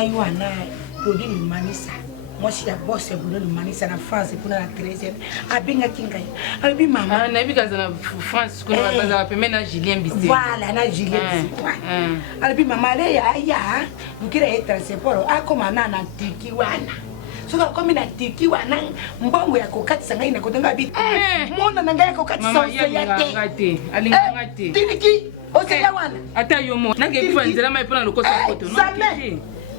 ngai wana produit manisa. Moi je suis la boss de manisa na France pour la 13e. Abinga kingai. Abi mama. Na bi kaza na France kuna baza pe mena Julien Bissé. Voilà, na Julien Bissé. Abi mama le ya bukira transport akoma na tiki wana. Soka komi na tiki wana mbongo ya kokatisa ngai na kotenga bi. Mona na ngai kokatisa ya te. Alinga te. Tiniki oseya wana. Ata yo mo. Na ke kwa nzela mai pona lokosa koto.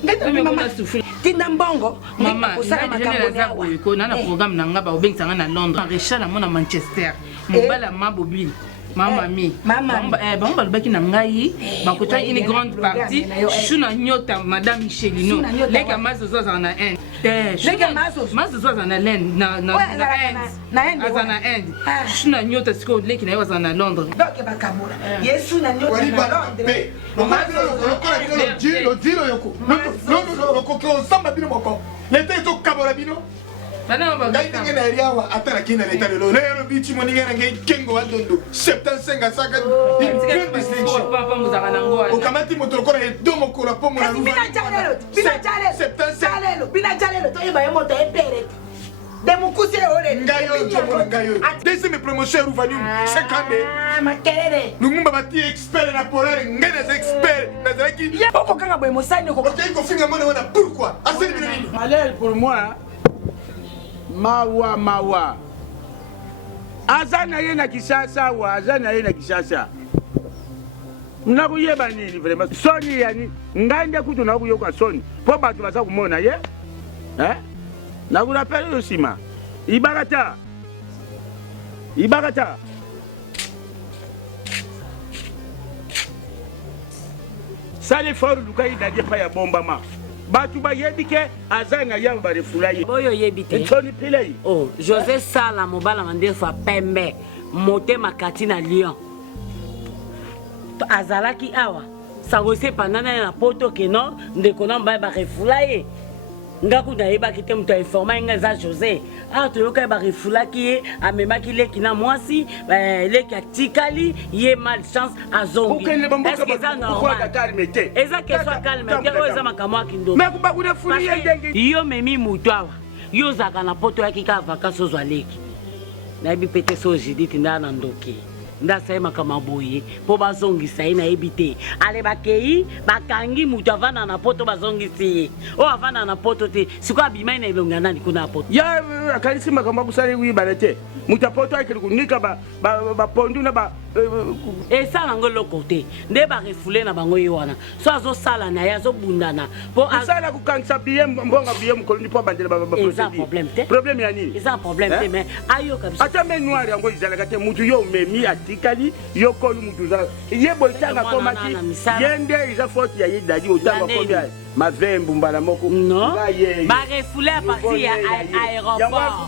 Ngeta mama souffrir. Tina mbongo mama kusala makambo ya ko na programme na ngaba obengisa na Londres. Richard amona Manchester. Mobala mabobile. Mama mi. Mama ba lobaki na ngai ba kota une grande partie shuna nyota madame Michelino. Leka mazozo za na end. Leka mazozo za na land na end. Azana end. Shuna nyota siko leki na yaza na Londres. Donc bakamura. Yesu na nyota na Londres. Mama lo dilo yoko. No ko samba bino moko. Lete to kabora bino. Bana ba ngai na area wa atara kina leta lelo lero bichi moninga ngai kengo wa dondo 75 saka une distinction papa muzanga nango okamati moto ko na do mokora po mona bina jalelo bina jalelo to yeba yemoto epere de mukuse ore ngayo deuxième promotion ruvanu 50 makelele lumumba bati expert na polare ngene za expert na zaki oko kanga boy mosani ko ko finga mona wana pourquoi aseli bino nini malheur pour moi mawa azana yena kisasa wa azana yena kisasa nakuyeba nini vraiment soni yani ngande kutu nakuyoka soni po batu basa kumona ye nakurapela yosima ibakata sale for lukai dadie pa ya bombama batu ba yebike azana yamba barefulaye boyo yebite Anthony Pilei oh José Sala mobala mandefa pembe motema kati na Lyon azalaki awa sangose pandana na poto keno ndeko na mba barefulaye ngaku na yebaki te muto informa nga za José to yoka barefulaki ye amemaki leki na mwasi leki atikali ye malchance azongi est-ce que ça normal eza question calme te oza makamwa kindo mais kuba kuna fulie ndenge yo memi muto awa yo zaka na poto yaki ka vacances ozwa leki na yebi pete so Judith ndana ndoki ndasa makama boye po bazongisa ina ebite ale bakei bakangi mutu avana na poto bazongisi o avana na poto te siko abima ina ilonga nani kuna poto ya akalisi makama kusali wi balete mutu poto akeli kunika ba pondu na ba esala ngolo kote nde ba refule na bango yiwana so azo sala na ya zo bundana po asala kukangisa biem mbonga biem koloni po bandela ba problème ya nini eza problème te mais ayo kabisa ata men noir yango izalaka te mutu yo memi atikali yo kolu mutu za yebo itanga komaki yende iza faute ya yidadi otanga komia mavembu mbala moko non ba refule à partir ya aéroport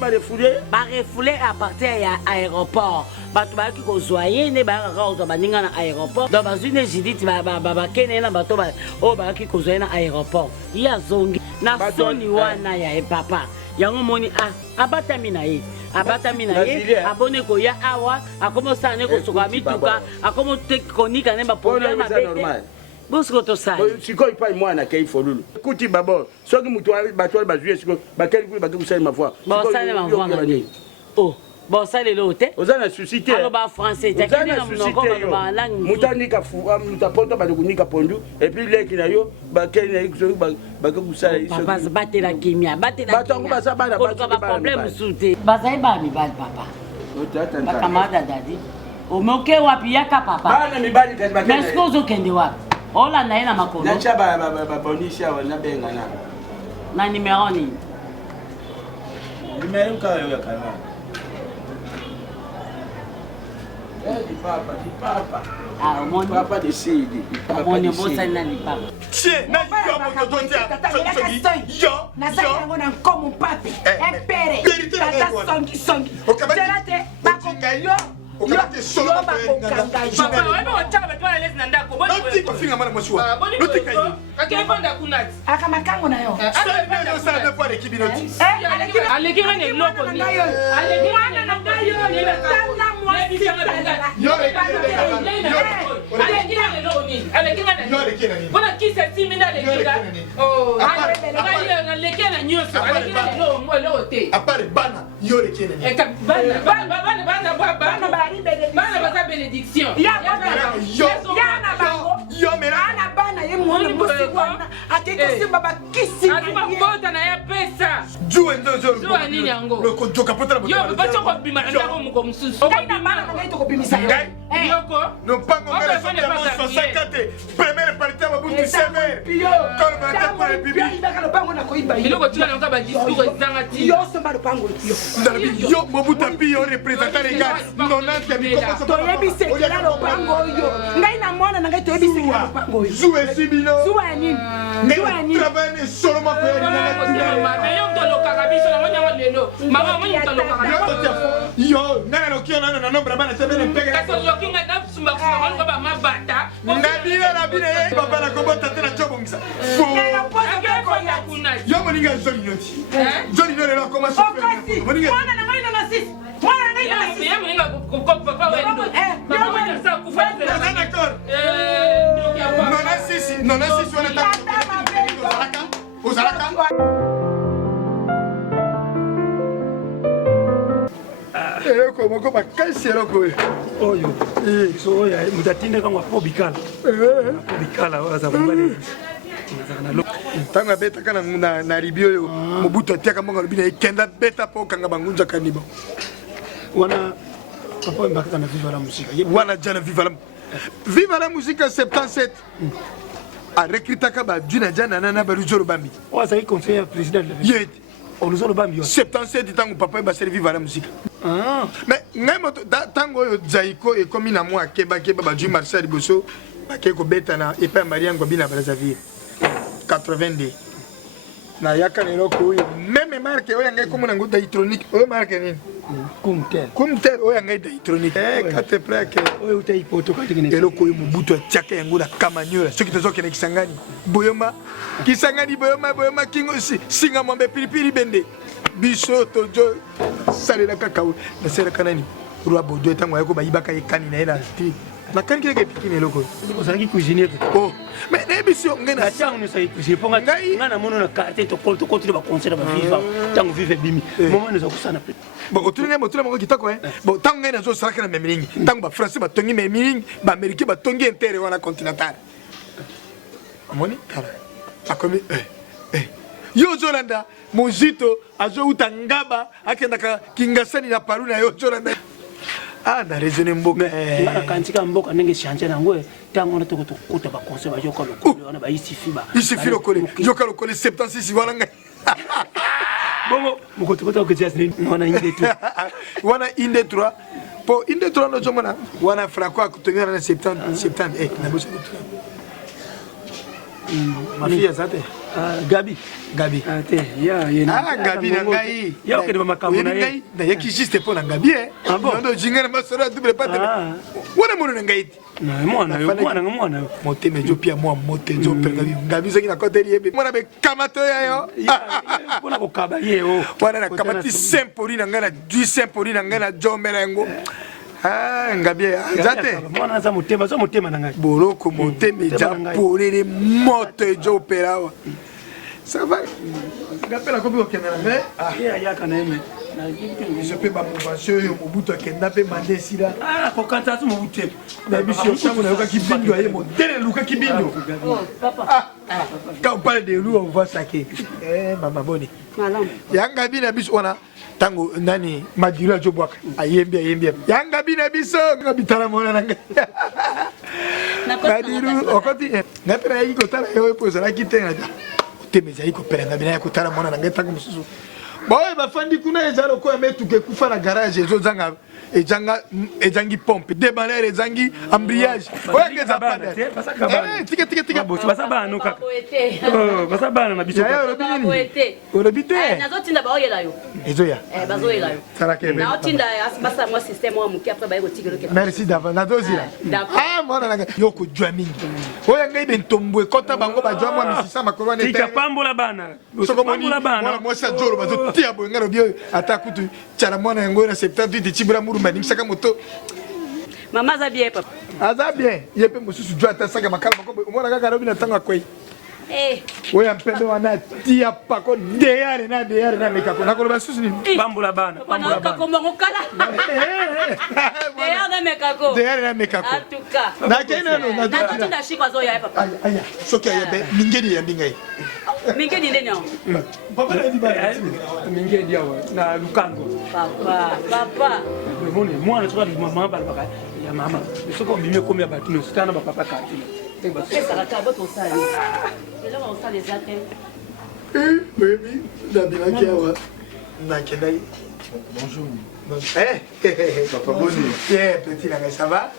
ba refule à partir ya aéroport batu ba ki ko zoyer ne ba ka baninga na aéroport donc bazune Judith ba kene na bato ba o ba ki ko zoyer na aéroport ya zongi na soni wana ya papa yango moni abatami na ye abone ko ya awa akomo sane ko soka mituka akomo te konika ne ba problème avec bosko to sa siko ipa mwana kai folulu kuti babo soki mutu batwali bazuye siko bakeli kuli bakusali mavoi bon sale mavoi ngani oh bon sale lote ozana suscité alors ba français takini na mnoko ba langue mutani ka fu mutapoto ba kunika pondu et puis leki na yo bakeli na yo bakusala iso papa batela kimia batango basabana ba problème sute bazai ba mi bal papa ba kamada dadi omoke wapi yaka papa bana mi bali kati bakeli mais ko zo kende wapi ola na ina makolo na chaba ba bonisia wana benga na numéro ni numéro ka yo kana di papa mon papa de CD mon bossa na di papa che na yo moto tonja yo na saka ngona comme papi epere tata songi songi okabati ba ko yo okabate solo papa weba wataka bato bana lezi na ndako boni noti kofinga mwana mwasi wa noti kai akefanda kunati akamakango na yo ça ne pas l'équipe noti aleki ngane loko ni aleki mwana na ngayo ni tala mwasi yo aleki ngane bona kisa simina lekinga oh aleki na nyoso aleki ngane lo mo lo te apare bana yo leki nani eka bana bana basa bénédiction ya na bana ye mwana mbosi wana ateko simba bakisi azima kota na ya pesa juwe ndozo juwa nini yango loko joka potala yo bacho ko bima ndako muko mususu ngai na bana ngai to ko bimisa ngai yoko no pango ngala so ya mo 50 première partie ba buntu sévère comme ba pour le bibi ndaka lo pango na ko iba iloko tika na ngaba discours ezanga ti yo so ba lo pango yo mobuta pio représenter les gars 90 mi commence to yebi sekela lo pango yo ngai na mwana ngai to yebi sekela lo pango yo jouer sibino zuwa nini zuwa nini travailler solo ma ko mais yo toloka kabiso na mwana lelo mama mwana toloka yo ngana no kio na nombra bana sebele mpeke kaso yokinga na sumba kusuma mwana ba mabata ngabira na bine baba na kobota tena chobongisa yo moninga zoli nyoti zoli no lelo koma so moninga mwana na ngai na sis mwana na ngai na sis ya moninga ko papa wendo mama sa kufa d'accord non sisi wana ta uzalaka ko moko bakasi eloko oyo so oyo mutatinda kangwa po bikala waza mbale ntango abetaka na libi oyo mobutu atiaka mbongo alobi na ekenda beta mpo okanga bangunza kaniba wana papa mbakaka na viva la musika wana jana viva la musika 77 arekritaka badwina jana nana baluzolo bambi wazaki conseiller président ye oluzolo bambi 77 ntango papa ebaseli viva la musika mais ngai moto ntango oyo zaiko ekomi na mwa akebakeba badwi marché ya liboso bakei kobeta na epai ya mariango bina brazzaville 82 nayaka na eloko oyo meme marke oyo yangai komona yango daitronique oyo marke nini kumtel oyo yangai daitronique kate plake oyo utai poto katikene eloko oyo mobutu atiaka yango na kamanyola soki tozokende kisangani boyoma kingo singa mwambe pilipili bende biso tojo salela kakao naselaka nani roi bodo etango ayako bayibaka ekani na ye na ti nakani keke pikini eloko ozalaki cuisinier oh mais neyebi yo ngai na ntango nosaki cuisinier mpo ngai na mono na quartier tokontinue baconcert baviva ntango vive ebimi moma noza kosana pe bon otuli ngai motula moko kitoko bon ntango ngai nazosalaka na memilingi ntango bafrançais batongi memilingi baaméricain batongi intere wana continental amoni kala akomi yo ozolanda mozito azouta ngaba akendaka kingasani na palu na yo ozolanda na raisonne mboka kantika mboka ndenge change nango ntango wana toko tokuta baconseil bayoka lokolo wana baisifi lokole yoka lokole 76 wana ngai bongo mokotokota koketiasini wana inde 3 wana inde 3 po inde 3 nozomona wana franco akutongana na 70 na bosi mafia zate Gabi ate ya yena Gabi na ngai ya okende makambo na ye na yaki juste pour na Gabi ndo jingana masoro double pate wana mono na ngai na mwana motema jo pia mwa mote jo per Gabi soki na kote liebe mwana be kamato yayo pona ko kaba ye o wana na kamati sempori na ngai na du sempori na ngai na jo merengo Ngabi zate mwana za motema zo motema na ngai boloko motema ja polele moto jo perawa ça va ngapela ko biko kenana mais ya kana eme na je peux pas mouvation yo mobuto kenda pe mandesira ko kanta tu mobuto na biso chango na yoka kibindo aye modele luka kibindo papa quand on parle de loup on voit ça que mama boni yanga bina biso wana tango nani madira jo bwaka ayembi yanga bina biso ngabitala mona nanga madiru okoti ngapera yiko tala yo poza la kitenga temeza yiko perenga bina yako tala mona nanga tango mususu Bon, il va faire du coup, il a quoi mettre tout que kufa na garage et zanga et zangi pompe, déballer et zangi embrayage. Ouais, que ça pas. Eh, tika. Basa ba no kaka. Oh, basa ba na biso. O robite. Na zotinda ba oyela yo. Ezoya. Bazo oyela yo. Sala ke. Na otinda basa mo système mo muki après ba yo tigelo ke. Merci d'avant. Na dozira. Ah, moi na yoko jwa mingi. Oya ngai ben tombwe kota bango ba jwa mo misisa makolo ne. Tika pambola bana. Pambola bana. Moi sa joro bazo tia bo ngaro bio atakutu chala mwana yango na 78 tibura muruma ni saka moto. Maman za bien papa. Aza bien. Yepe mususu jwa ta saka makala makombe. Mwana kaka robi na tanga kwei. Oya mpembe wana tia pako deyare na mekako. Na koloba susu ni pambola bana. Pambola bana. Ko mo kala. Deyare na mekako. En tout cas. Na kena no na tinda shikwa zo ya papa. Aya. Soki ayebe mingedi ya bingai. Mingedi ndenyo. Papa na di bana. Mingedi yawa na lukango. Papa. Moi na tsoka maman balbaka ya mama. Soko bimé komia batu no stana ba papa kati. Ça va t'aboter au salé. Et là on sale les atteintes. Oui, la binaki awa. Na kenai. Bonjour. Papa Boni. Tiens, petit là, ça va?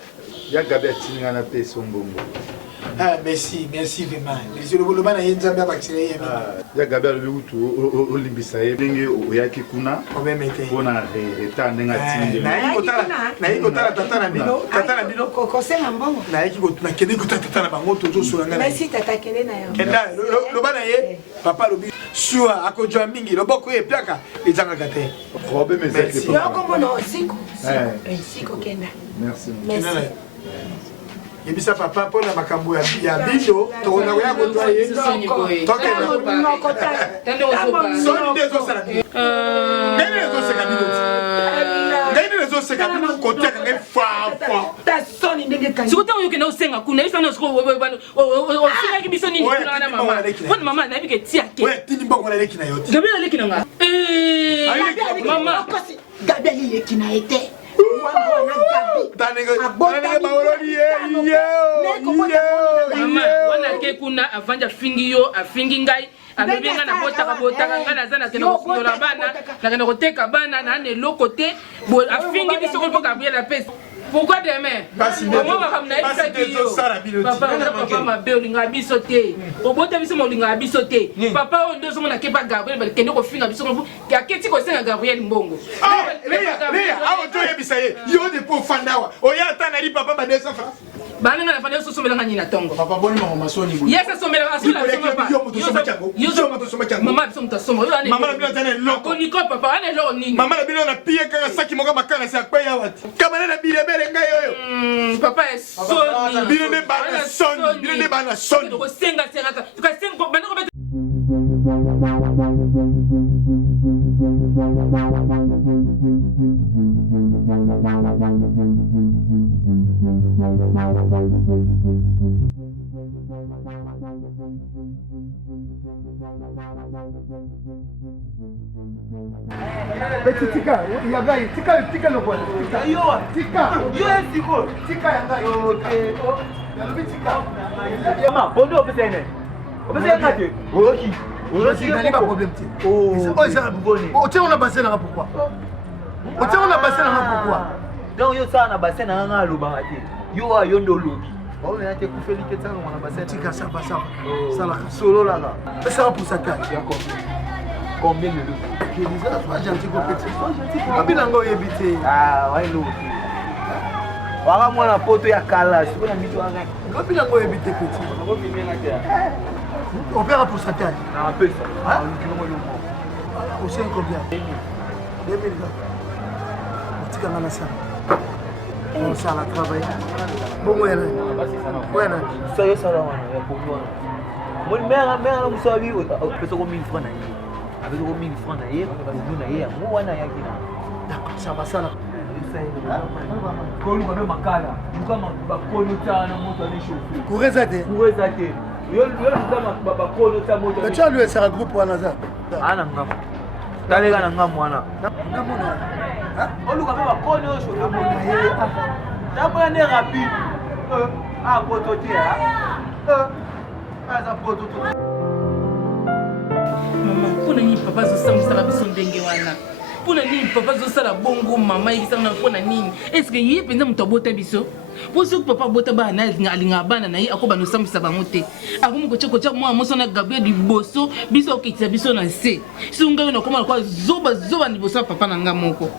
Ya gabe tinga na pe sombongo. Ah, merci vraiment. Monsieur le Bolobana yenza ba bakisere yemi. Ya gabe le butu o limbisa ye ndenge oyaki kuna. Obemete. Bona reta ndenga tinde. Na yiko tala tata na bino. Koko senga mbongo. Na yiko na kende ko tata na bango tozo solanga. Merci tata kende na yo. Kenda lo bana ye papa lobi sua akojwa mingi loboko ye piaka ezanga kate. Robe mezete. Yo kombo no siko kenda. Merci. Yebisa papa pona makambo ya bido to na ya ko twa ye toke no kota tande ozoba so ni dezo sala ngene dezo seka bido ngene dezo seka bido ko tia ngai fa ta soni ndenge kan sikuta oyo kena osenga kuna ifana siko o fika ki biso nini kuna na mama bona mama na bike tia ke we tini mbongo na leki na yo gabe na leki na nga mama gabe leki na ete wana ke kuna avanja fingi yo afingi ngai alobi nga na botaka nga naza nakende kofungola bana nakende koteka bana na ne eloko te afingi biso mpo gabriela pesi. Pourquoi demain? Papa mabe olinga biso te. Obota biso molinga biso te. Papa on dozo mona keba Gabriel kende ko finga biso ko ya keti ko senga Gabriel Mbongo. Leya, awo to yebisa ye. Yo de po fandawa. Oya atana li papa ba 200 francs. Bana nga na fanda so somela nga nyina tongo. Papa boni mama masoni bo. Yes somela asula soma. Yo moto soma chango. Mama biso mtasoma. Mama na bilo tana loko. Ko niko papa ana lo nini? Mama na bilo na pie kanga saki moga makana sa kwa ya wati. Kama na bile bele ngai yoyo. Papa est soni. Bile ne bana soni. Bile ne bana soni. Ko senga serata. Ka senga ko bana ko Petit tika, ya gai, tika lo kwa. Tika. Yo esiko. Tika ya gai. Okay. Ya lo tika. Mama, bondo obetene. Obetene kate. Oki. Oki na pas problème ti. Oh, ça boni. O tient on a bassin là pourquoi? O tient on a bassin là pourquoi? Donc yo ça na bassin na nga loba ate. Yo wa yondo lobi. On a été coupé les têtes on a bassin tika ça va ça. Ça la solo là là. Ça pour ça ta. Combien de lobi? Je disais pas gentil ko petit. Abilango yebite. Ah, ouais lobi. Waka mwana poto ya kala, siko na mitu waka. Abilango yebite petit. Ko bimena kia. On paiera pour sa taille. Na peu ça. Ah, au sein combien? 2000 gars. On tika ngana ça. On ça la travail. Bon ouais là. Ouais là. Ça y sala wana ya pomwa. Mon mère na musabi peso ko 1000 francs na ye. Avec ko 1000 francs na ye, ko na ye. Mo wana ya kina. D'accord, ça va ça là. Kolu ba makala. Mukama ba kolu tana moto ni chauffer. Kureza te. Yo baba kolo ta moto. Mais tu as lui c'est un groupe pour Nazar. Ana ngam. Talega na ngam wana. Namona. Hein? Oluka baba kolo sho namona ye. Dabra ne rapide. Prototype Maman, pour ne papa azosambisaka biso ndenge wana mpona nini papa azosala bongo mama yebisaka mpona nini estce ye mpenza moto abota biso po soki papa abota bana alingaka bana na ye akobana osambisa bango te akomi kotia mwana moso na Gabriel liboso biso akokitisa biso na se so ngai nakoma nakwa zoba liboso ya papa na nga moko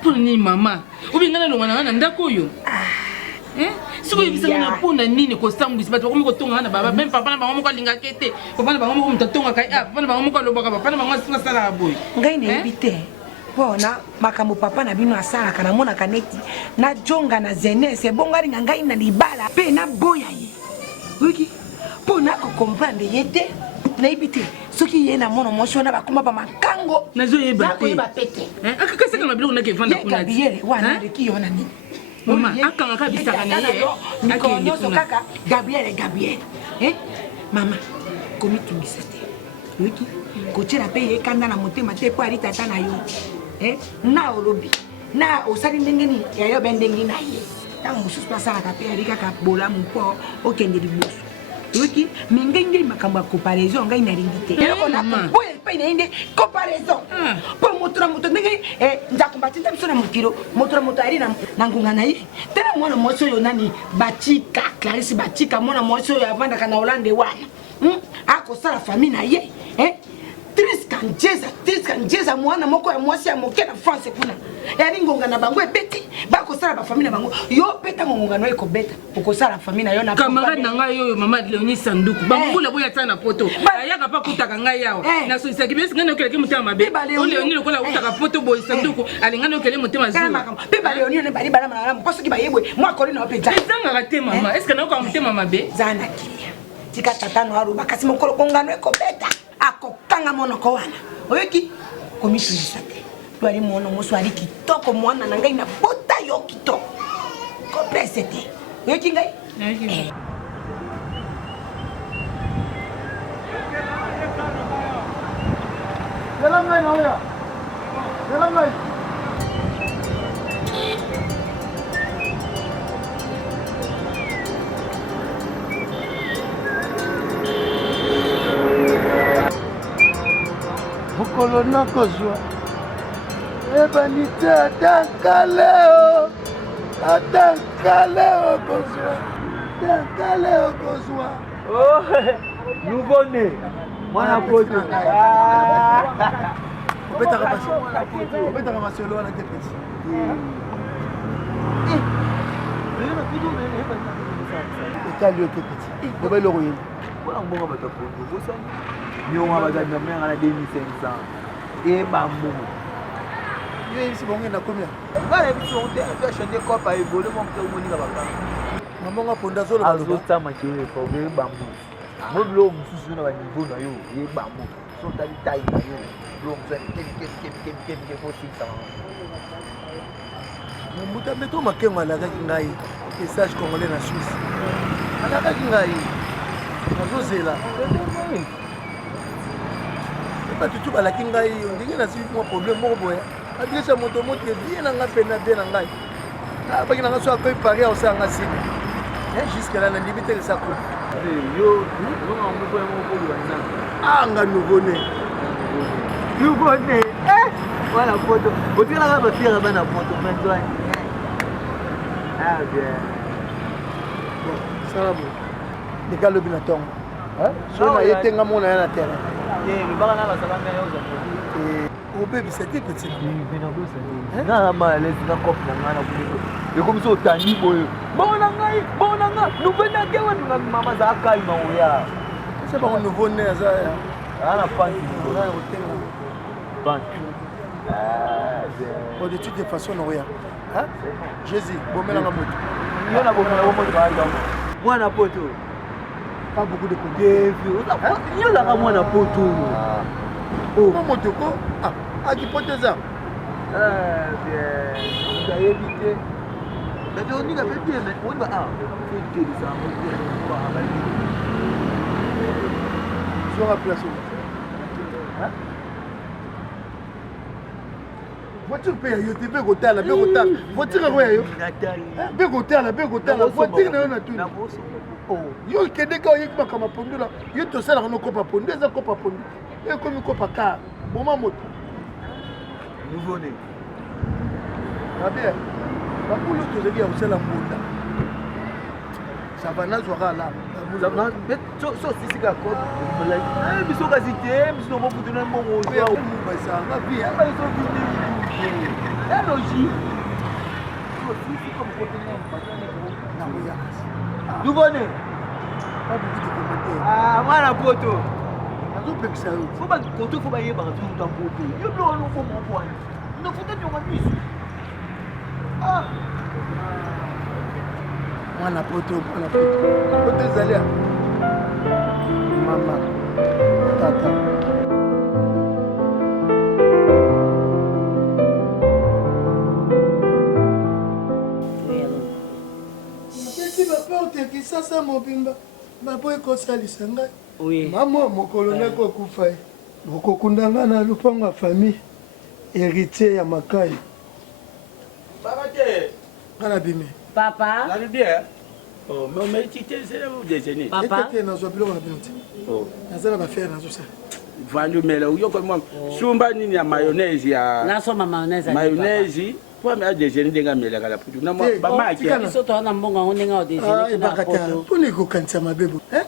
mpona nini mama obi ngai nalonga na nga na ndako oyo soki oyebisaka na mpona nini kosambwisa bato bakomi kotongaka na baba meme papa na bango moko alingaka te papa na bango moko moto atongaka papa na bango moko alobaka papa na bango asalaka boye ngai nayebi te mpona makambo papa na bino asalaka namonaka neti najonga na jeunesse bongo alinga ngai na libala mpe naboya ye oyoki mpona kokomprendre ye te nayebi te soki ye na mwana mwasi wana bakoma bamakango nakoyeba pete akakasaka biloko nakevanda kuna gabriele wana aleki yo na nini mama akangaka bisaka na ye mikolo nyonso kaka gabriele mama komitungisa te oyoki kotiela mpe ye kanda na motema te mpo ali tata na yo na olobi na osali ndenge nini yayobe ndenge na ye ntango mosusu asalaka mpe ali kaka bolamu mpo okende liboso oyoki me ngai makambo ya comparaison ngai nalingi te eloko nakoboya epai na ye nde comparaison mpo moto na moto ndenge nzako batinda biso na mokilo moto na moto ali na ngonga na ye tena mwana mwasi oyo nani batika clarisse batika mwana mwasi oyo avandaka na Hollande wana akosala famille na ye triska njeza mwana moko ya mwasi ya moke na France kuna yali ngonga na bango ebeti bakosala bafamille na bango yo peta ngonga no ekobeta okosala famille na yo na camarade na ngai oyo mama Léonie Sanduku bambula boya tsana poto ayaka pa kutaka ngai yawo na so isaki besi ngana okele mutema mabe o Léonie lokola utaka poto boy Sanduku alingana okele mutema zulu pe ba Léonie ne bali bala na mposo ki bayebwe mwa koli na opeza ezanga te mama est-ce que na ko mutema mabe zana kilia tika tata no aruba kasi mokolo kongano ekobeta akokanga monoko wana oyoki komitungisa te twali mwana moso ali kitoko mwana na ngai na bota yo kitoko kopese te oyoki ngai Yala ngai na oya yala ngai mokolo nakozwa ebani te atankaleo kozwa tankaleo kozwa nouveau-né mwana poto obetaka masolo wana te pesi etali yo te peti loba eloko yeni mpona mbongo bato ya poto bosani nyonga bazali na menga na 2500 ebambongo yo yebisi bango na combien nga nayebisi bango te achande kopa ebole moke omoninga bakanga mambongo aponda azoloba azotama kee eforme ebambongo mo biloko mosusu na baniveau na yo ebambongo sotali tai na yo biloko mosusu kemikemike fo sinsama momuta meto makengo alakaki ngai message congolais na Suisse alakaki ngai nazozela batutu balaki ngai ndenge nasibi mwa problème moko boya adresse ya moto moto vie na nga mpe na be na ngai abaki na nga so akoyi pari aosala nga sika jusque là nandimi te lesa ko anga nouveau-né wana poto otikalaka bafiyaka bana poto mentwani salamu leka lobi na ntongo so na ye te nga mona ya na terrain obebisa te petit nanga malesi na kope na ngai na kuliko ekomisi otandi boye bona ngai nouveau-né wana mama za akalima oya se bango nouveau-né aza ana panti de toute façon oya Jésus bomelanga moto yo na bomela moto mwana poto pas beaucoup de côté yo la mwana poto oh moto ko akipote za bien ça éviter mais on dit que bien mais on va fait ça on va sur la place voiture pe yo te be kotala voiture ko yo be kotala voiture na yo na tuna yo kende ka yo makama pondola yo to sala no kopa pondo eza kopa pondo Et comme il pas moment moto. Nouveau-né. Ah bien. La poule tu dis à la monde. Ça va nazwara là. Ça va mais so si ka ko. Eh biso ka cité, biso mo putu na mo mo. Ya ko mu ba sa ma bi. Ba so vini. Eh logique. So si comme côté na mo ya. Nouveau-né. Pas beaucoup de commentaires. Ah, moi la poto. Azo pekisa yo. Faut pas poto faut pas y ba tout dans poto. Yo blo no faut mon point. No faut te nyonga biso. Ah. Mwana poto. Poto zalia. Mama. Tata. Kiti papa oteki sasa mobimba. Bapo ekosalisa ngai. Oui. Mama mokolo nako kufa. Okokundanga na lupango ya famille. Héritier ya makai. Papa te. Kana bimi. Papa. La bien. Oh, mais tu t'es au déjeuner. Papa. Était dans un bureau à binti. Oh. Nazana ba faire dans ça. Vandu mela uyo kwa mwa. Sumba nini ya mayonnaise ya. Naso ma mayonnaise. Mayonnaise. Pour me déjeuner denga mela kala putu. Na ba ma ki. Biso to na mbongo ngo ndinga o déjeuner Ah, bakata. Pone ko kanisa mabebo. Hein?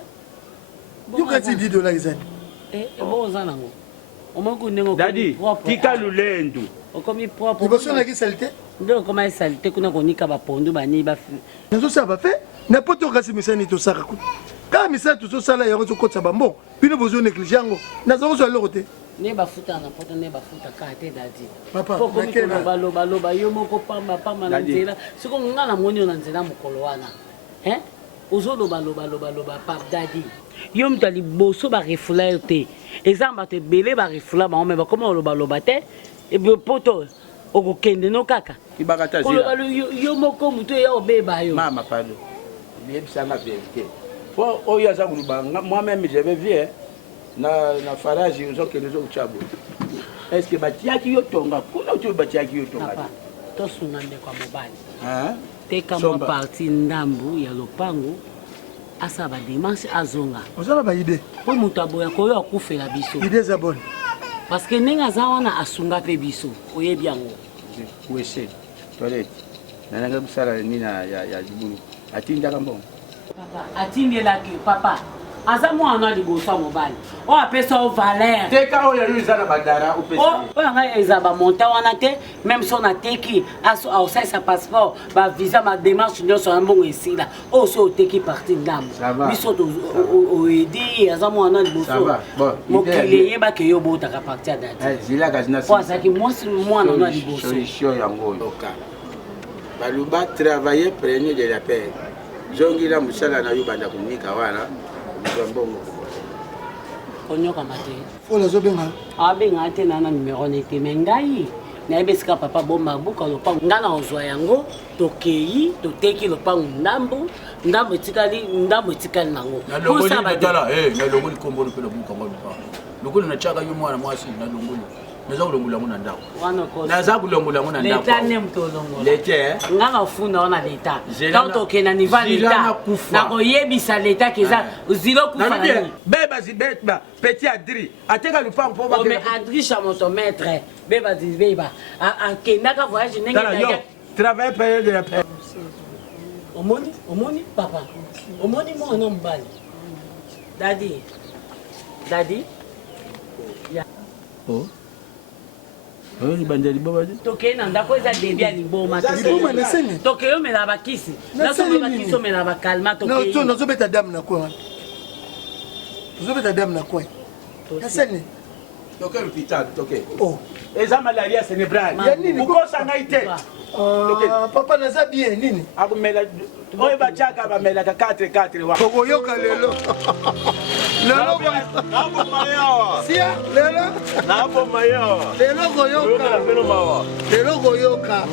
Yokati $10 izani. Bo ozana ngo. Omongo ndinga Daddy, tika lulendu. Okomi propre. Liboso na ki salite? Ndio koma salite kuna konika ba pondu ba ni ba. Nazo sa ba fait. N'importe quoi si misani to saka ku. Ka misa to so sala yango to kotsa bambo. Bino bozo négliger yango. Nazo so lorote. Ne ba futa na poto ne ba futa ka te dadi. Papa, nakena loba yo moko pamba na nzela. Siko nga na moni na nzela mokolo wana. Hein? Ozo loba pap dadi. Yo mtali boso ba refula te. Exemple te belé ba refula ba me ba comment loba te. Et bien poto okokende no kaka. Ibakata zila. Yo moko muto ya obeba yo. Mama palo. Yebisa na vérité. Pour oya za kulubanga moi-même j'avais vu na farage aux que les autres chabo. Est-ce que batiaki yo tonga kuna tu batiaki yo tonga? Papa, to sungande kwa mobali. Hein? Teka mo parti ndambu ya lopango asa ba dimanche azonga. Ozala ba idée. Po muto aboya ko yo akufela biso. Idée za bonne. Parce que ninga za wana asunga pe biso. Oyebi yango. Wese. Toilette. Nanga kusala nina ya dibulu. Atinda kambongo. Papa, atindela ke papa. Aza mwana liboso mobali. O apesa o valeur. Teka o ya yuzana badara o pesa. O nga ezaba monta wana te, même si on a teki aso a sa passeport, ba visa ma démarche nyonso na mbongo esila. O so teki parti ndambo. Biso to o edi aza mwana liboso. Bon, mokili yeba ke yo bota ka parti date. Zila kazina. Kwa saki mwana na liboso. Solution yango loka. Baluba travailler prenez de la paix. Zongi la musala na yo banda kunika wana. Konyoka mate. Ola zobenga. Abenga te na numéro nete mengai. Na ebesika papa bomba buka lopango. Ngana ozwa yango tokei toteki lopango ndambo etikali nango. Na longoli betala na longoli kombolo pe na buka ngolupa. Lokolo na chaka yo mwana mwasi na longoli. Naza kulongola ngona ndawo. Wana ko. Naza kulongola ngona ndawo. Leta ne mtolongola. Lete. Ngana ufuna ona leta. Tanto kena niva leta. Na koyebisa leta keza uzilo kufa nani. Beba zibetba petit Adri. Ateka lupango po ba. O me Adri chamoto maître. Beba zibeba. A kena ka voyage nenge na. Travail payé de la paix. Omoni papa. Omoni mwana mbali. Daddy. Ya. Oh. Oui, bandeli baba. Toke na ndako eza début ya liboma. Liboma na sene. Toke yo mela bakisi. Na so bakisi mela bakalma toke. Non, zo beta dame na kwa. Zo beta dame na kwa. Na sene. Toke l'hôpital, toke. Oh. Eza malaria cérébrale. Uko sangaite. Papa naza bien nini? Akumela oyo bachaka bamela ka 4 wa. Kokoyoka lelo. Lelo napo mayawa. Sia lelo. Napo mayawa. Lelo koyoka. Lelo koyoka.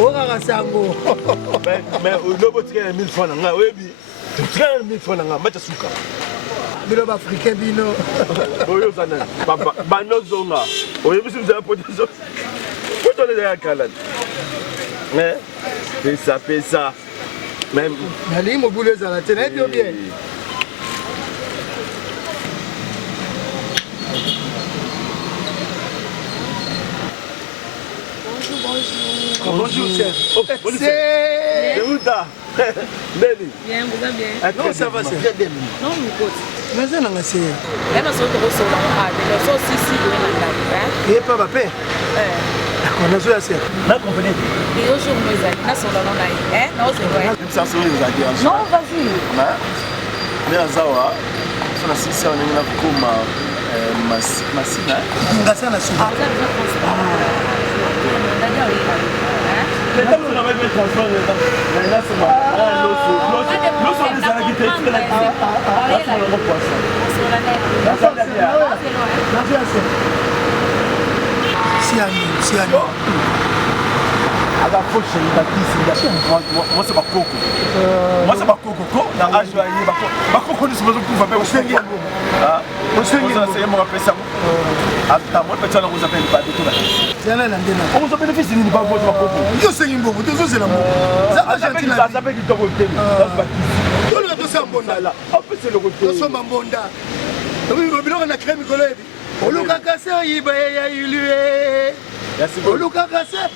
Oka kasango. Mais ulobo tika 1000 francs na nga webi. Tika 1000 francs na nga mata suka. Bilo ba africain bino. Oyo sana. Papa banozonga. Oyo bisu mza potezo. Poto le ya kala. Mais pesa. Même Nali mo boulez à la télé bien. Bonjour, Serre. C'est où ça? Bien, vous allez bien? Non, ça va, Serre. Non, mon pote. Mais ça, non, c'est... Elle m'a sauté au sol. Elle a sauté ici, et pas ma paix. D'accord, on a joué à Serre. Là, comprenez. Et aujourd'hui, nous allons hein? Non, c'est vrai. Ça, c'est une non, vas-y. Mais à Zawa, sur la six, on est là comme Massina. On a ça, la soupe. Les dames sont avec les transports, là, c'est moi. L'eau sont les araguités, tu l'as dit. Là, c'est le poisson. Si, à nous. Agaposhe ibatisi moi c'est pas coco. Moi c'est pas coco. Na âge ayi ba coco ni sozo kuva pe osengi. Ah, osengi c'est moi appelle ça. Ata moi peut aller vous appeler pas de tout là. Yana na ndena. On vous appelle fils ni pas votre coco. Yo sengi mbogo, tozo c'est la mbogo. Ça Argentine la. Ça fait du togo télé. Yo le to ça mbonda là. On peut se le côté. To so mbonda. Oui, robilo na crème collée. Oluka kasa yiba ya yulue. Merci beaucoup. Oluka kasa.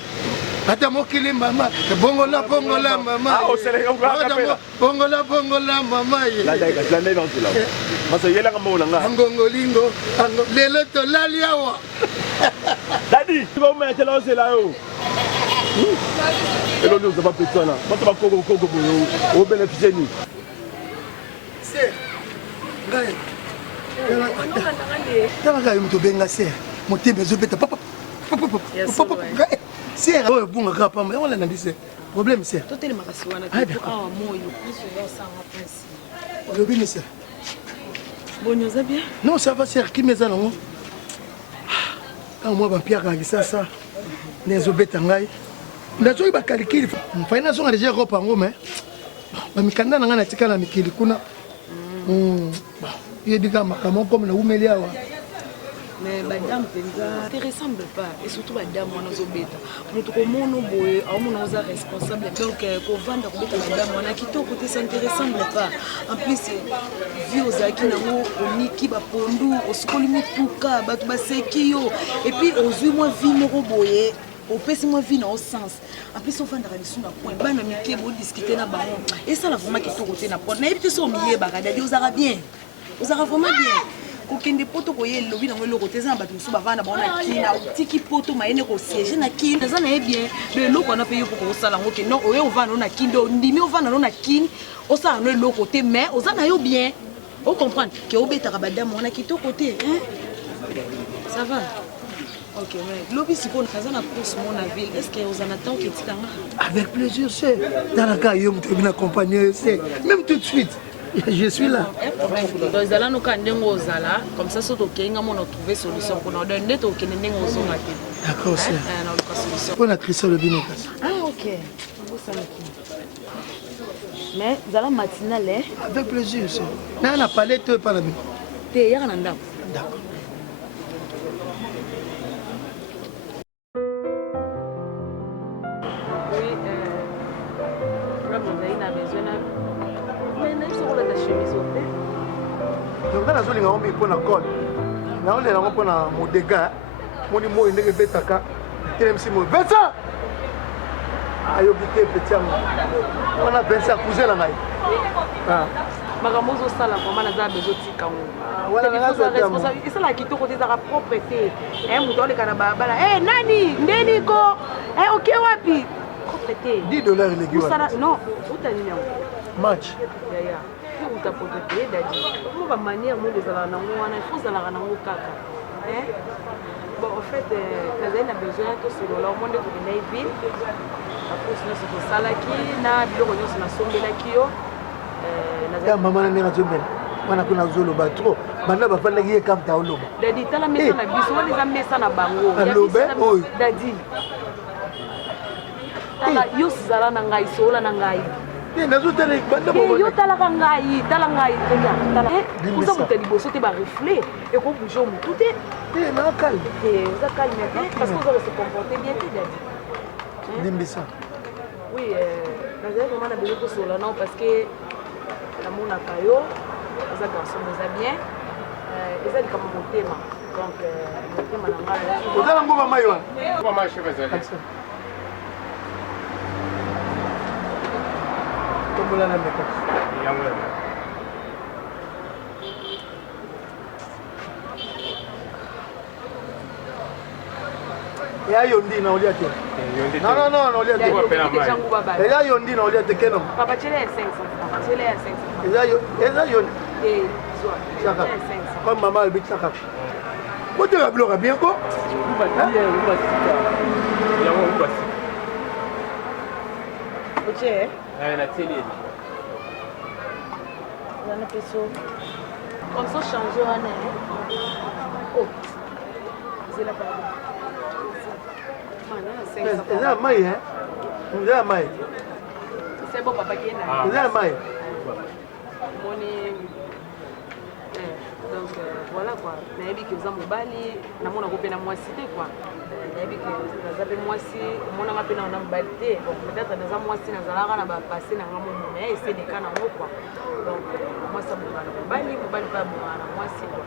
Ata mokili mama, bongola mama. Ah, au Sénégal, on va appeler. Bongola mama. La ndai dans cela. Masa yela ngamo langa. Angongolingo, lelo to laliawa. Daddy, tu vas mettre là c'est là yo. Et l'on nous va péter là. Moi ça va coco au bénéficier ni. C'est. Ngai. Tala ka yumto benga se. Motembe zo beta papa. C'est un bon rapport, mais on a dit c'est problème c'est. Toi tellement rassurant à moi yo plus ça en principe. Le bien c'est. Bon nous a bien. Non ça va c'est qui mes allons. Quand moi va pierre avec ça les obeta ngai. Ndazo ba calcul. Finance on déjà Europe en mais. Ba mikanda nanga na tika na mikili kuna. Il dit comme na umelia wa. Mais madame Penza, ne ressemble pas. Et surtout madame, on a zobeta. Nous tout comme on boye, on a responsable. Donc pour vendre madame, on a quitté au côté, ça ne ressemble pas. En plus, vu aux acquis, on niki ba pondu, au skolimi tuka, ba tuba sekio. Et puis aux yeux moi vie moro boye. Au pèse moi vie dans le sens. En plus on vend dans les sous na point. Ba na miki bo discuter na ba. Et ça la vraiment qui tout côté na point. Na éviter so milier bagada, aux arabes bien. Aux arabes vraiment bien. Kokende poto koye lobi na ngelo côté ça bato so bavana ba na kina tiki poto maene ko siège na kina ça na bien le loko na paye pour sala ngoke non oye ovana na kindo ndimi ovana na kini o ça na le côté mais o ça na yo bien on comprendre que obeta ka badam on a quitté côté hein ça va OK mais lobi siko na na course mon ville est-ce que vous en attend que tikanga Avec plaisir c'est dans la cas yo mtu bien accompagner c'est même tout de suite. Je suis là. Donc zala no kandengo zala comme ça soto kenga mo trouver solution pour nous donner to kenengo zonga te. D'accord c'est. Na le solution. Pour la Christelle Binekas. Ah OK. Mais zala matinale Avec plaisir c'est. Na parlé toi par la nuit. Te ya na ndako. D'accord. Oui vraiment il a besoin mais n'est sur la chemise au thé. Donc là zo linga ombi pona code. Na ole na pona modega. Moni mo ndenge betaka. Tele msi mo. Beta. Ayo bité petit am. On a pensé à cousin la ngai. Ah. Magamozo sala vraiment na za besoin tika ngo. Wala na zo responsable. Et ça la kitoko te za propreté. Muto ole kana bala. Nani? Ndeni ko? OK wapi? Propreté. $10 les gars. Non, utani nyango. Match. Ya. Uta propreté dadi. Mo ba manière mo de zala na ngwana, il faut zala na ngo kaka. Bon, en fait, Kazaï a besoin de ce lot-là, au monde de la ville. Après, sinon, c'est pour ça qui na biloko nyonso na sombelaki yo. Ya mama na nena zombela. Wana kuna zolo ba trop. Banda ba fanda ki kam ta oloba. Dadi tala mesa na biso, wali za mesa na bango. Alobe oy. Dadi. Tala yo zala na ngai sola na ngai. Nazo tala banda bo. Yo tala ka ngai, tala. Uza mutali boso te ba reflet et ko bouger mu tout est. Na calme. Za calme parce que vous allez se comporter bien Dadi. Limbisa. Oui, vraiment on a besoin de cela non parce que la mon akayo, les garçons nous bien, les aides comme mon thème. Donc mon thème na ngala. Ozala ngoma mayo. Ngoma chef tombola na meka ya yondi na olia te non olia te eza yondi na olia te keno papa chele 500 chele 500 eza yondi chaka comme maman elle bit chaka oteka biloko bien ko oche na télé wana peso comme ça changer wana oh c'est la pardon eza mai eza mai c'est bon papa qui est là eza mai donc voilà quoi nayebi ke oza mobali namona ko pe na mwasi te quoi nayebi ke naza pe mwasi omonanga mpe na mobali te bon peut-être naza mwasi nazalaka na bapase na nga momo mais ese deka nango quoi donc mwasi abongana na mobali mobali mpe abongana na mwasi quoi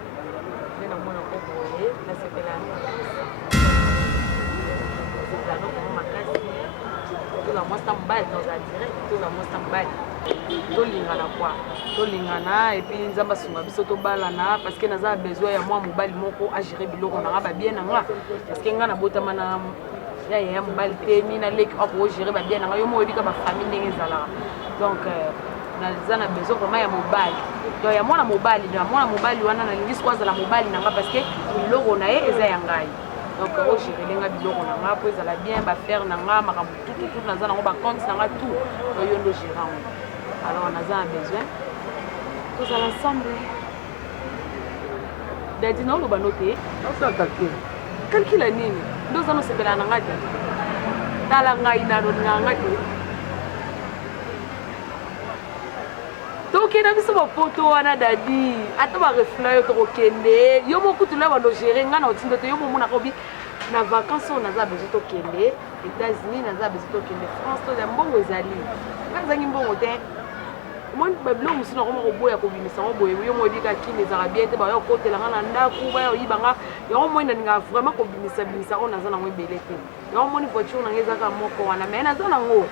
nde namona ko boye nasepela yango makasi toza mwasi ta mobali toza direct toza mwasi ta mobali tolingana kwa tolingana et puis nzamba sunga biso tobalana parce que naza besoin ya moi mobali moko a gérer biloko na ba bien na nga parce que nga na botama na ya mobali te mina leki ako gérer ba bien na nga yo mo ebika ba famille ndenge ezalaka donc naza na besoin vraiment ya mobali donc ya mwana mobali na mwana mobali wana nalingi sikwa zala mobali na nga parce que biloko na ye eza ya ngai donc o gérer lenga biloko na nga po ezala bien ba faire na nga makambo tout naza nango ba compte na nga tout yo ndo gérant. Alors on a un besoin. Tous ensemble. Daddy non le banoté. On s'en calcule. Calcule nini? Deux ans c'est de la nangate. Talanga ina do nangate. Donc il a vu ce photo wana daddy. Ata ba reflet to kende. Yo mo kutu la bando gérer ngana otindo te yo mo na kobi na vacances on a besoin to kende. États-Unis naza besoin to kende. France to ya mbongo ezali. Ngazangi mbongo te. Moi bablo musina ko mo boya ko bimisa ngo boye yo mo dika kine za bien te ba yo kotela ngana ndaku ba yo yibanga yo mo ina ninga vraiment ko bimisa ona za na ngo ebele te yo mo ni voiture na ngeza ka moko wana mais na za na ngo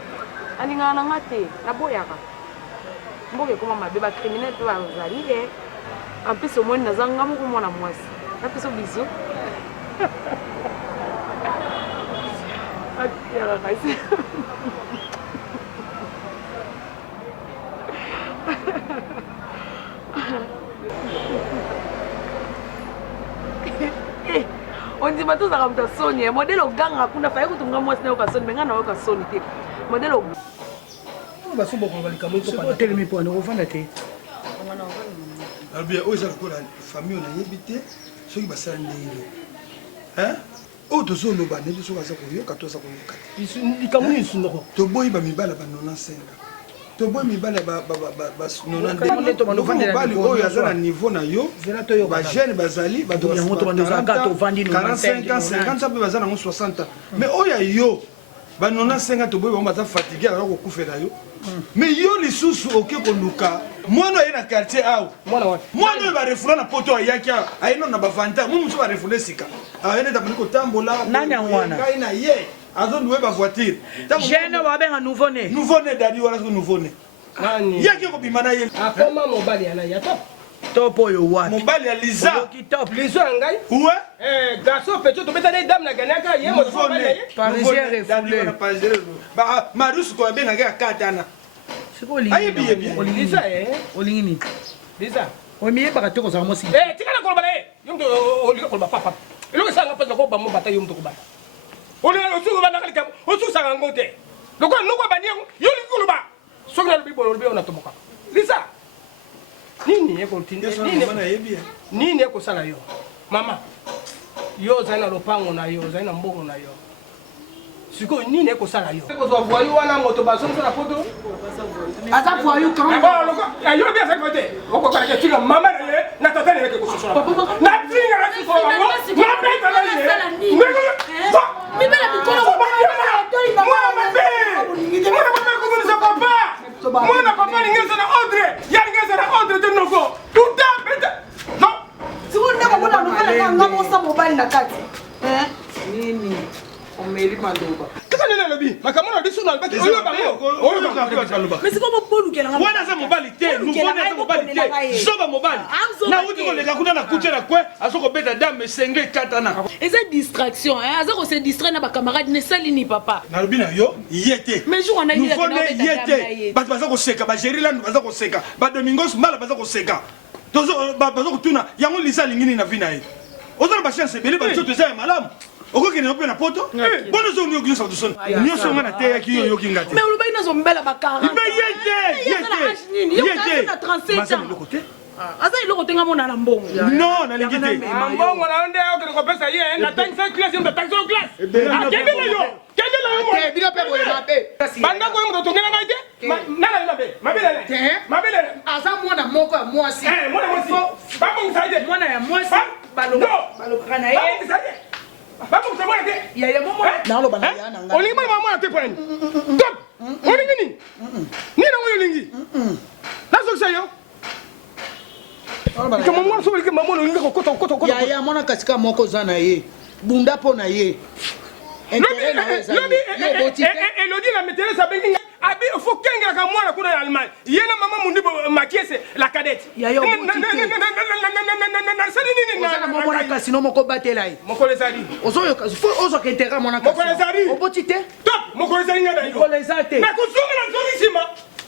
aninga na ngate na boya ka mboke koma mabe ba criminel to ba zali en plus au moins na za ngamo ko mona mwasi na peso biso akira kaisi on dit bato za kamta soni modelo ganga kuna fa ekutunga mwasi na okasoni menga na okasoni te modelo ba so boko balika mo ko pa telemi po na ovanda te albia oza ko la famille na yebite soki basala ndelo hein o to zo no ba ne so ka sa ko yo ka to sa ko yoka likamuni nsundoko to boyi ba mibala ba 95 to boyi mibala ba 90 oyo aza na niveau na yo ba jeune bazali ba 45 ans 50 ans bazana 60 mais oya yo ba 95 to boyi ba baza fatigué alors ko kufela yo mais yo lisusu oke ko luka mwana ye na quartier aw mwana ba refula na poto ayaki ayino na bavanta mu muso ba refule sika ayene ta ko tambola nani ngwana kai na ye azo louer ba voiture jeune ba benga nouveau né dadi wala ko nouveau né nani yaki ko bimana ye akoma mobali ana ya top topo yo wapi mobali ya liza lizo ngai ouais garçon petit to betane dame na ganaka ye mo so bale parisien refoulé ba marus ko benga ga katana sikoli ayibi liza olingini liza omiye baka toko za mosi tikana ko bale yumto olika ko ba papa ilo sanga pa ko ba mo bata yumto ko ba olika osu ba nakali kam osu sanga ngote loko loko ba niyo yoli ko ba sogna lo bibo lo bibo na tomoka liza nini eko tinde nini eko sala yo mama yo zaina lopango na yo zaina mbongo na yo siko nini eko sala yo eko zo voyu wana moto baso na poto ata voyu quand yo bien ça côté oko kala ke tinga mama na ye na tata ne ke ko sosora na tinga na ko ba mo na beta na ye mi bela mikolo ko ba mwana papa ningeza na ordre ya ningeza na ordre de nogo tout à beta non sikuna ko bona nokala ngamo sa mobile na kati nini omeli mandoba kaka nene lobi makamona biso Mais c'est comment Paul qui est là? Wana za mobali te, nous connaissons mobali te. Soba mobali. Na uti ko leka kuna na kuchera kwe, asoko beta dame senge katana. Et cette distraction, hein, azako se distraire na ba camarade ne salini papa. Na lobina yo, yete. Mais jour on a eu la yete. Ba bazako seka, ba Geriland bazako seka. Ba Domingos mala bazako seka. Tozo bazako tuna, yango lisa lingini na vina ye. Ozana ba chance bele ba tsoto za malamu. Okoki na pena poto? Bono zo nyo gisa duson. Nyo so ngana te ya kiyo yoki ngati. Mais oloba ina zo mbela ba 40. Mais yete. Na 37 ans. Masami lokote. Asa iloko tenga mona na mbongo. Non, na lingite. Mbongo na onde yo ko pesa ye, na tank classe, na tank classe. Akende yo. Kende yo. Eh, bila pe bole mabe. Banda ko yo tongena na ite? Nana mabe. Mabele. Mabele. Asa mwana moko ya mwasi. Mwana mwasi. Babo msaide. Mwana ya mwasi. Balo kana ye. Babo msaide. Babo msaide. Ya momo. Na lo bana ya na nga. Olingi mwana mwana te poni. Top. Olingi ni. Ni na ngoyo lingi. Nazo sayo. Kama mwana so bilike mamono lingi ko koto. Ya mwana kasika moko za na ye. Bunda po na ye. Elodie la météo ça bengi abi faut kenga ka mwana kuna ya Allemagne yena mama mundi makiese la cadette ya yo na mwana kasino moko batela ye moko lesadi ozo kentera mwana kasino moko lesadi obotite top moko lesadi ngada yo moko lesate na kuzunga na zongi sima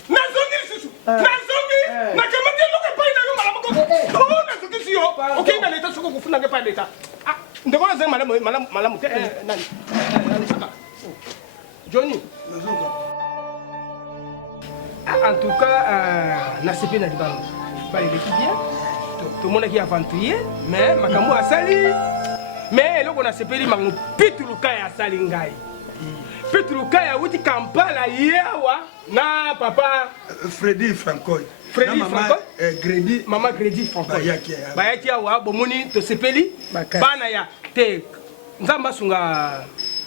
na zongi susu na zongi na kamati loke pa ina ngala moko oh na zongi sio okay na leta soko kufuna ngepa leta ndeko na zema malamu te nani Johnny en tout cas na CP na dibango ba il est bien tout le monde qui aventurier mais makambo asali mais eloko na CP li mangu pituluka ya sali ngai pituluka ya wuti Kampala yewa na papa Freddy Francois Gredi mama Gredi Francois bayaki awa bomoni to sepeli bana ya te nzamba sunga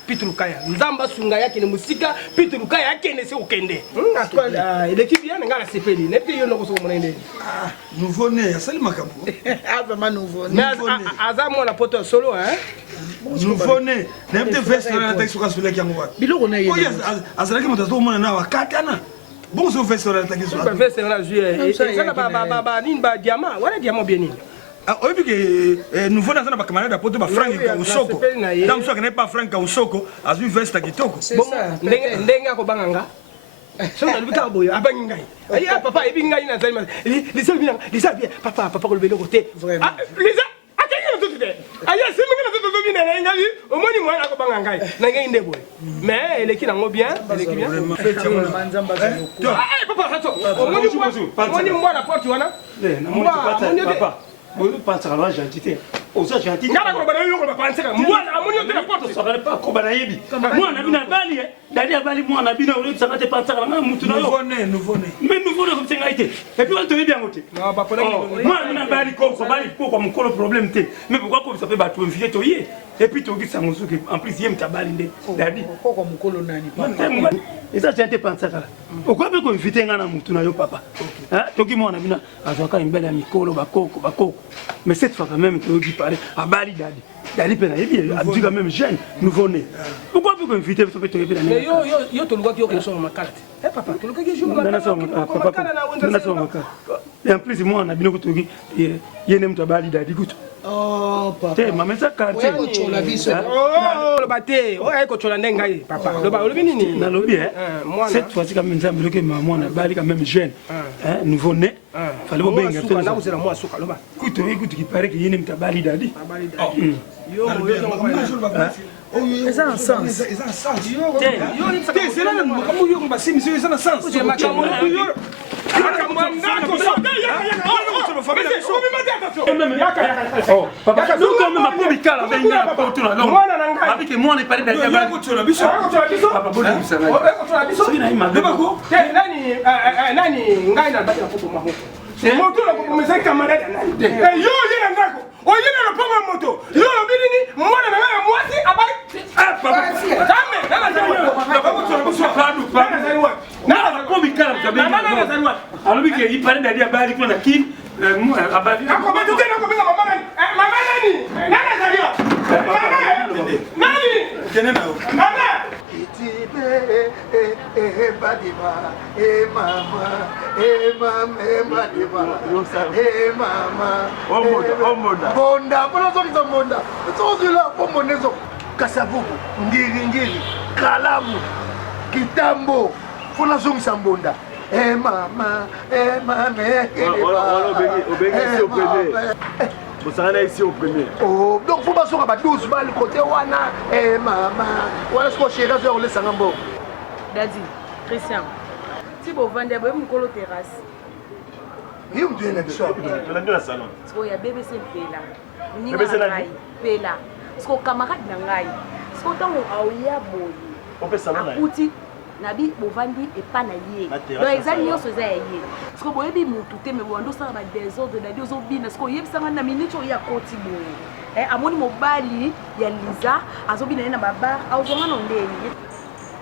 pitulukaya nzamba sunga yake ni musika pitulukaya yake ne se ukende l'équipe bien ngala sepeli nete yo noko so monende nouveau né ya sali makambo vraiment nouveau né aza na poto solo hein nouveau né n'importe veste na texte ka sula kyango wa biloko na ye oya azalaki moto to mona na wakatana bon so veste na texte sula veste na jouer et ça ba nini ba diamant wala diamant bien nini oyebi ke nouveau naza na bakamarade ya poto bafrank kausoko donc soki naye pas frank kausoko azwi veste kitoko ndenge akobanga nga soki nalobi kaka boye abangi ngai aya papa ayebi ngai nazali lisa bien papa koloba eloko te lisa akengi na tutu te aya simingi na tutu tobina na ngai omoni mwana akobanga ngai na ngai nde boye mais eleki nango bien eleki bien papa hato omoni mwana porte wana papa vous pensez à la gentillité. Aux gentil. Ngala ko bana yo ko pensé ka mwana amonyo te na porte ça va pas ko bana yebi. Mwana bina bali dadi abali mwana bina uri ça va te penser à la mutu na yo. Nouveau né. Mais nouveau né comme c'est ngaité. Et puis on te dit bien côté. Non ba pona moi bina bali ko bali ko comme ko le problème te. Mais pourquoi ko ça fait ba tout inviter toyer. Et puis to gi ça mosuki en plus yem ta bali ndé. Dadi. Ko ko mukolo nani pa. Et ça j'ai te penser à la. Pourquoi be ko inviter ngana mutu na yo papa. Hein to gi mwana bina azwaka imbele ya mikolo bakoko. Mais cette fois quand même tu dis parler à Bali Dadi pena yebi abdi quand même jeune nouveau né. Pourquoi vous inviter vous peut yebi mais yo to luka ki yo ko so makala te. Papa to luka ki jo makala. Et en plus moi on a bino ko togi yene mtu Bali Dadi kutu. Oh papa. Te mama ça quartier. Ko chola biso. Oh le baté. Oh ay ko chola ndenga yi papa. Le ba olobi nini? Na lobi cette fois-ci quand même nzambe que maman na Bali quand même jeune. Hein nouveau né. Fallait pas benga te. Na uzela moi suka loba. Kutu qui paraît que yene mtu Bali Dadi. Yo ça a un sens. C'est là makambo yo ba sim ça a un sens. C'est makambo yo. Papa, nous quand même à Pobika la venga pour tout là. Non. Avec moi on est parlé d'ailleurs. Papa, bon ça va. Nani ngai na bati na foto maho. C'est moto la ko mesa camarade nani. Eh yo yena ngako. O yena na ponga moto. Yo bidini mwana na ngaya mwasi abai. Ah papa. Jamais. Nana Pobika la venga. Alors que il parlait d'ailleurs Bali qu'on a qui abali. Ako betu tena ko binga mama nani? Mama nani? Nana zalia. Mama. Nani? Kenena. Mama. Badiba, mama, Badiba, mama. Bonda, pour bonda. C'est là pour mon maison. Kasavubu, ngiri, kalamu, kitambo, pour la zone sambonda. Mama, vous allez ici au premier. Oh, donc faut pas sur 12 balles côté wana. Mama, voilà ce que chérie a fait les sangambo. Daddy, Christian. Si vous vendez vous me colo terrasse. Il me donne ça. Tu l'as dit la salon. Parce qu'il y a bébé c'est pela. Bébé c'est pela. Parce que camarade nangai. Parce que tant on a boy. On peut salon. Akuti nabi bovandi et pas na yé. Donc les amis ont se yé. Parce que boyebi mutu te me wando ça ba désordre na dio zo bina. Parce que yebisa na minute ya koti boye. Amoni mobali ya Liza azobina na baba azonga no ndeni.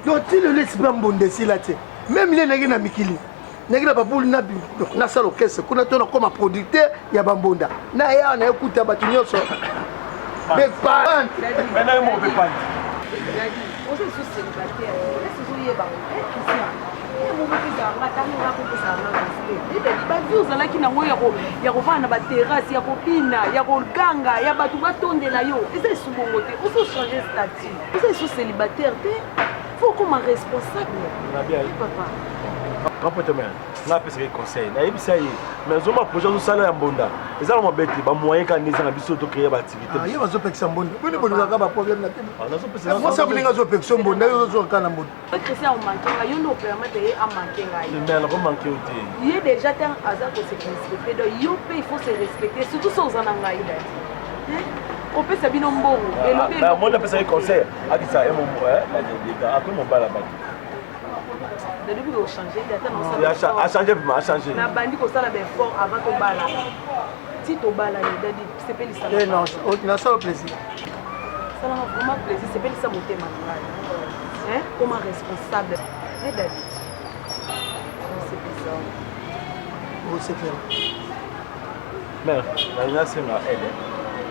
Donc tu le laisses pas mbonde si là tu. Même les nègres na mikili. Nègre ba boule na bi na salo kesse kuna tona comme producteur ya bambonda. Na ya na écouter ba tunyoso. Mais pas. Maintenant mon pépin. On se sous célibataire. Est-ce que vous y êtes Christian? Vous vous dites à matin on a pour ça na ba vie ozala ki nango ya kovana ba terrasse ya kopina ya kolganga ya batu batondela yo. Eza subongo te. On se changer statut. Vous êtes sous célibataire te. Faut comme un responsable. Papa. Rapporte-moi. Na pesa conseil. Na yebisa yi. Mais zoma projet zo sala ya mbonda. Eza mo beti ba moyen ka neza na biso to créer ba activité. Ah, yeba zo pekisa mbonda. Boni boni ka ba problème na tebe. Ah, na zo pesa. Moi ça blinga zo pekisa mbonda yo zo kana mbonda. Christian on manquera yo no permettre y a manquer là. Mais alors manquer au té. Il est déjà temps hasard pour se respecter. Donc yo peut il faut se respecter surtout ça aux ananga ida. On peut sabino mbongo. Et le bah moi na pesa conseil. Akisa mon après mon bala ba. Depuis que vous changez, a changé, a changé. Na bandi ko sala ben fort avant to bala. Si to bala, c'est pas l'histoire. Non, on a ça au plaisir. Ça m'a vraiment plaisir, c'est pas l'histoire monter ma hein, comme un responsable. Eh Daddy. C'est bizarre. Vous c'est clair. Mère, la nana c'est ma aide.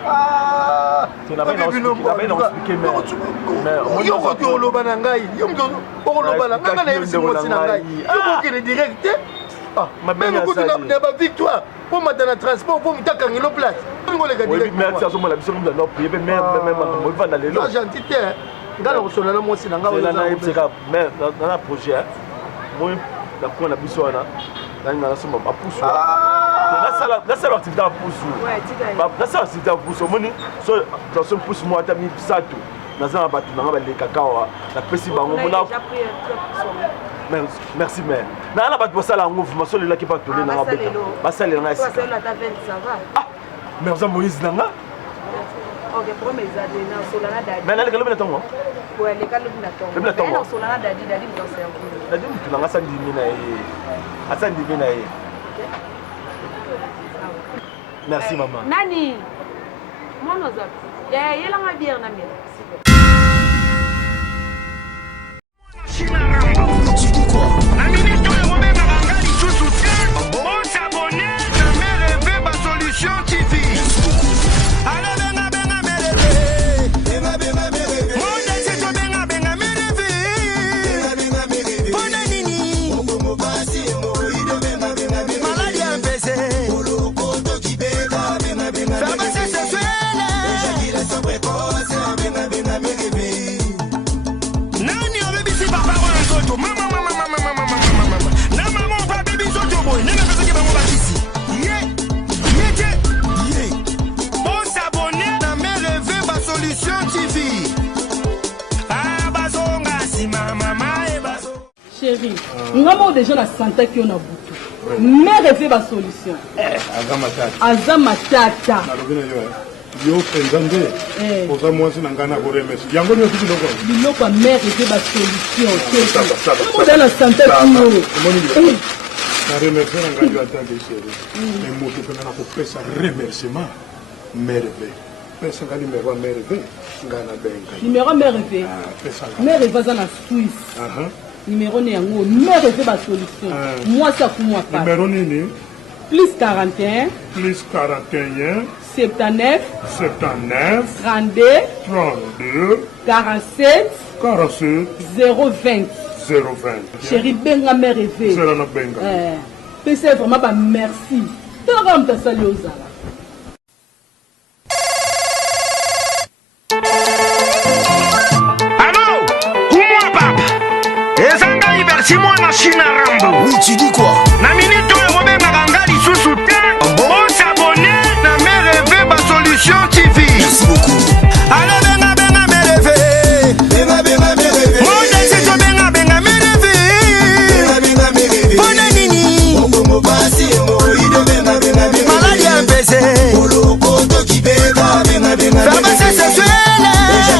Ah, tu n'as pas expliqué mais yo ko to loba na ngai yo mto ko loba na ngai na yebisi mosi na ngai yo ko kene direct ah ma belle ko na ba victoire pour matana transport pour mtaka ngilo place ngo le ga direct mais ça somo la biso ngula no prier même mo va dans les lots gentil te ngala ko sona na mosi na ngai na yebiseka mais dans la projet moi la ko na biso na na somo ba pousse la seule activité à pousse. La seule activité à pousse. So dans son pousse moi t'as mis ça tout. Dans un bateau dans les cacao la pesi bango mona. Merci mais. Na la bateau ça la mouvement sur là qui pas tourner dans la bête. Ba ça les na. Ça c'est la taverne ça va. Ah. Mais on Moïse nanga. OK pour mes amis na solana dadi. Mais là les gars le tongo. Ouais les gars le tongo. Mais solana dadi me conseille. Dadi tu nanga ça ndimi na ye. Asa ndimi na ye. Merci maman. Nani? Moi nous autres. Il y a la bière na mère. Chérie, nous avons déjà la santé qui est en bouton. Mais rêver ma solution. Azamatata. Yo pendande. Pour moi c'est n'angana ko remercier. Yango ni okiki ndoko. Biloko mère rêver ma solution. Nous avons la santé qui est. Na remercier n'angana atande chérie. Et moi je peux na ko pesa remerciement. Merve. Pesa ngani merwa merve. Ngana benga. Numéro merve. Merve va na Suisse. Numéro néango, mais refait ma solution. Moi, ça pour moi pas. Numéro nini? Plus 41. Plus 41. 79. 79. 32. 32. 47. 47. 020. 020. Chérie, benga mère rêvé. C'est vraiment bah merci. Tant comme t'as salué aux Zala. Allô, où-moi papa? Et ça n'a pas moi na China Rambo. Oui, tu dis quoi? Na minute où on va m'engager sous soutien. On s'abonner na mes rêves ba solution TV. Merci beaucoup. Allô, benga benga mes rêves. Benga benga mes rêves. Mon désir to benga benga mes rêves. Benga benga mes rêves. Bona nini? Mo basi mo ido benga benga mes rêves. Maladie empêchée. Olo koto ki benga benga benga. Femme sexuelle.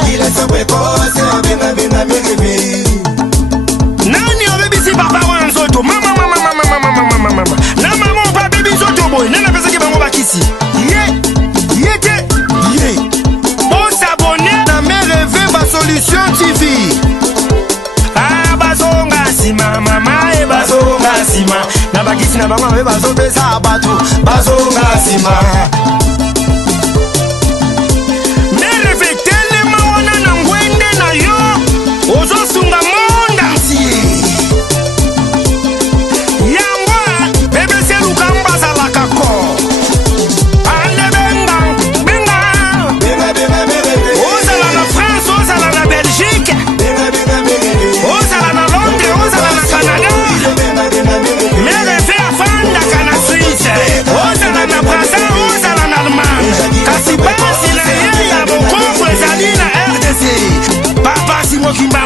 Déjà sa précoce benga benga mes rêves. Nani obebisi papa wa nzoto mama na mama pa bebi nzoto boy nana pesa ke bango bakisi yete on s'abonner na mes rêves ba solution TV bazonga sima mama e bazonga sima na bakisi na bango bazopesa bato bazonga sima